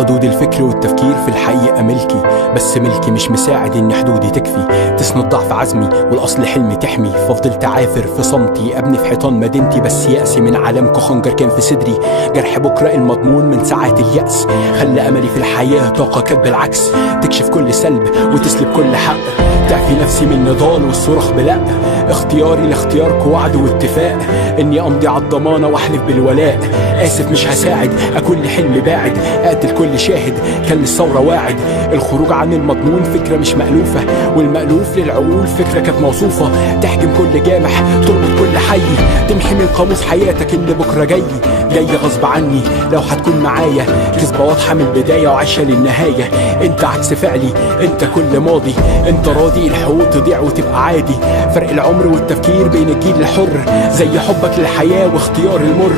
حدود الفكر والتفكير في الحقيقة ملكي، بس ملكي مش مساعد ان حدودي تكفي تسند ضعف عزمي والاصل حلمي تحمي. ففضلت عافر في صمتي ابني في حيطان مدينتي، بس يأسي من عالمكو خنجر كان في صدري. جرح بكرة المضمون من ساعات اليأس خلى املي في الحياة طاقة كانت بالعكس تكشف كل سلب وتسلب كل حق. تعفي نفسي من نضال والصراخ بلا، اختياري لاختياركو وعد واتفاق اني امضي عالضمانة واحلف بالولاء. اسف مش هساعد اكون لحلمي باعد، اقتل كل شاهد كان للثورة واعد. الخروج عن المضمون فكرة مش مألوفة، والمألوف للعقول فكرة كانت موصوفة. تحجم كل جامح تربط كل حي، تمحي من قاموس حياتك اللي بكرة جاي غصب عني. لو هتكون معايا كذبة واضحة من البداية وعايشة للنهاية. انت عكس فعلي انت كل ماضي، انت راضي الحقوق تضيع وتبقى عادي. فرق العمر والتفكير بين الجيل الحر زي حبك للحياة واختيار المر.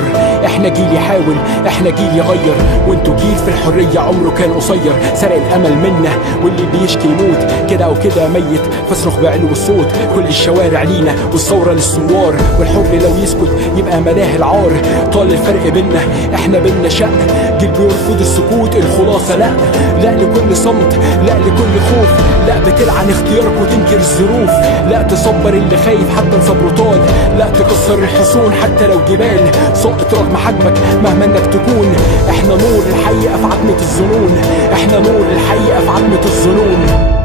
احنا جيل يحاول احنا جيل يغير، وانتوا جيل في الحرية عمره كان قصير. سرق الامل منا واللي بيشكي يموت كده او كده ميت، فاصرخ بعلو الصوت. كل الشوارع لينا والثورة للثوار، والحر لو يسكت يبقى مناه العار. طال الفرق بينا احنا بينا شق، جيل بيرفض السكوت الخلاصة لا. لا لكل صمت لا لكل خوف، لا بتلعن اختيارك وتنكر الظروف. لا تصبر اللي خايف حتى صبره طال، لا تكسر الحصون حتى لو جبال سقط رغم حجمك مهما انك تكون. احنا نور الحقيقة في عتمة الظنون، احنا نور الحقيقة في عتمة الظنون.